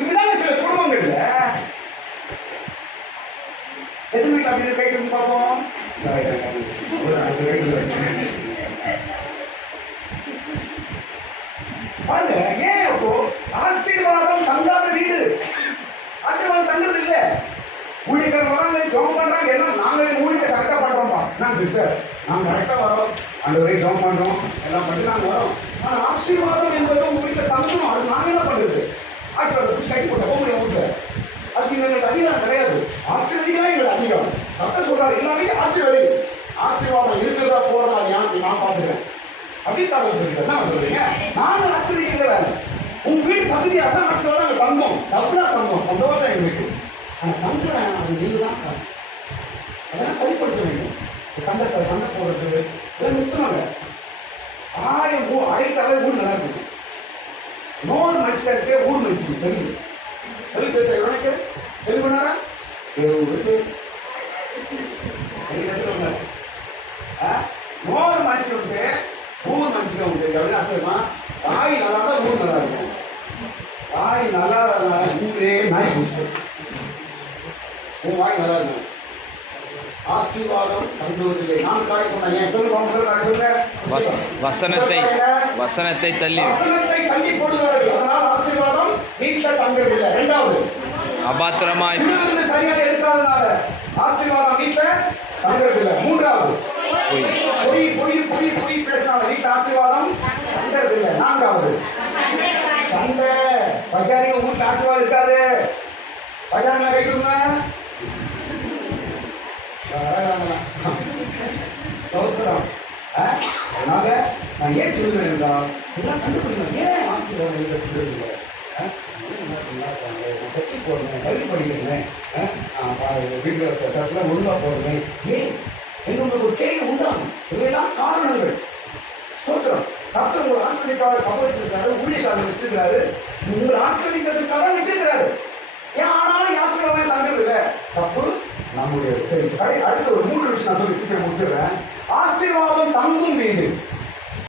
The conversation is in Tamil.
இப்படிதாங்க சில குடும்பங்கள்ல எது வீட்டு அப்படி கை தூக்கி பார்ப்போம். பாருங்க, ஏன் அப்போ ஆசீர்வாதம் தங்காத வீடு, ஆசீர்வாதம் தங்குறது இல்ல. ஊழியக்காரர் வராங்க, ஜெபம் பண்றாங்க, எல்லாம் நாங்களே ஊழியத்தை கரெக்டா பண்றோம்பா. நான் சிஸ்டர் நாங்க கரெக்டா வரோம், ஆண்டவரே ஜெபம் பண்றோம், எல்லாம் பண்ணி நாங்க வரோம். ஆனா ஆசீர்வாதம் என்பது உங்க வீட்டுல தங்கணும். அது நாங்க என்ன பண்றது? ஆசீர்வாதம் பிடிச்சி கட்டி போட்ட போக வீட்டுல அதுக்கு எங்களுக்கு அதிகாரம் கிடையாது. ஆசீர்வதிக்கலாம் எங்களுக்கு அதிகாரம். கர்த்தர் சொல்றாரு எல்லா வீட்டும் ஆசீர்வதி. ஆசீர்வாதம் இருக்கிறதா போறதா நான் பாத்துக்கிறேன் அப்படின்னு தகவல் சொல்லிட்டு என்ன சொல்றீங்க? நாங்க ஆசீர்வதிக்கிற வேலை. உங்க வீடு தகுதியா தான் ஆசீர்வாதம் அங்க தங்கும், டபுளா தங்கும், சந்தோஷம் எங்களுக்கு. ஆனா தங்குற அது நீங்க தான் அதெல்லாம் சரிப்படுத்த வேண்டும். சண்டை போடுறது இதெல்லாம் நிறுத்தணுங்க. 1000 அடைத்தாவே ஊர் நல்லா இருக்கு. நோர் மனுஷனுக்கு ஊர் மனுச்சு தெரியுது. தெலுங்கு பேச எவனுக்கு தெலுங்குனாரா நோர் மனுஷனுக்கு ஊர் மனுஷன் உண்டு அப்படின்னு அர்த்தமா? தாய் நல்லா தான் ஊர் நல்லா இருக்கும். தாய் நல்லா ஊரே நாய் முடிச்சு உன் வாய் நல்லா இருக்கும். ஆசீர்வாதம் தங்குவதில்லை. நான் காய் சொன்னேன் வசனத்தை தள்ளி போடுகிறார்கள். அதனால் ஆசீர்வாதம் வீட்டில் தங்குவதில்லை. இரண்டாவது, அபாத்திரமாய் சரியாக எடுக்காதனால ஆசீர்வாதம் வீட்டில் தங்குவதில்லை. மூன்றாவது, பொய் பேசினால வீட்டில் ஆசீர்வாதம் தங்குவதில்லை. நான்காவது, சண்டை. பஜாரிங்க வீட்டில் ஆசீர்வாதம் இருக்காது. பஜாரிங்க கைட்டுங்க சௌத்திரம். அதனால நான் ஏன் சொல்லுவேன் என்றால் இதெல்லாம் கண்டுபிடிக்கணும். ஏன் ஆசீர்வாதம் சர்ச்சைக்கு போடுறேன், கல்வி படிக்கிறேன், வீட்டில் சர்ச்செல்லாம் ஒழுங்காக போடுறேன். ஏன் எங்களுக்கு ஒரு கேள்வி உண்டாகும். இவையெல்லாம் காரணங்கள். ஸ்தோத்திரம். டாக்டர் உங்களை ஆசிரியக்காக சபை வச்சிருக்காரு, ஊழியக்காரர் வச்சிருக்கிறாரு, உங்களை ஆசிரியக்கிறதுக்காக வச்சிருக்கிறாரு. ஏன் ஆனாலும் ஆசீர்வாதம் தங்குறது இல்லை, தப்பு நம்முடைய. சரி, அடுத்த ஒரு 3 விஷயம் நான் சொல்லி சீக்கிரம் முடிச்சிடுறேன். ஆசீர்வாதம் தங்கும் வீடு.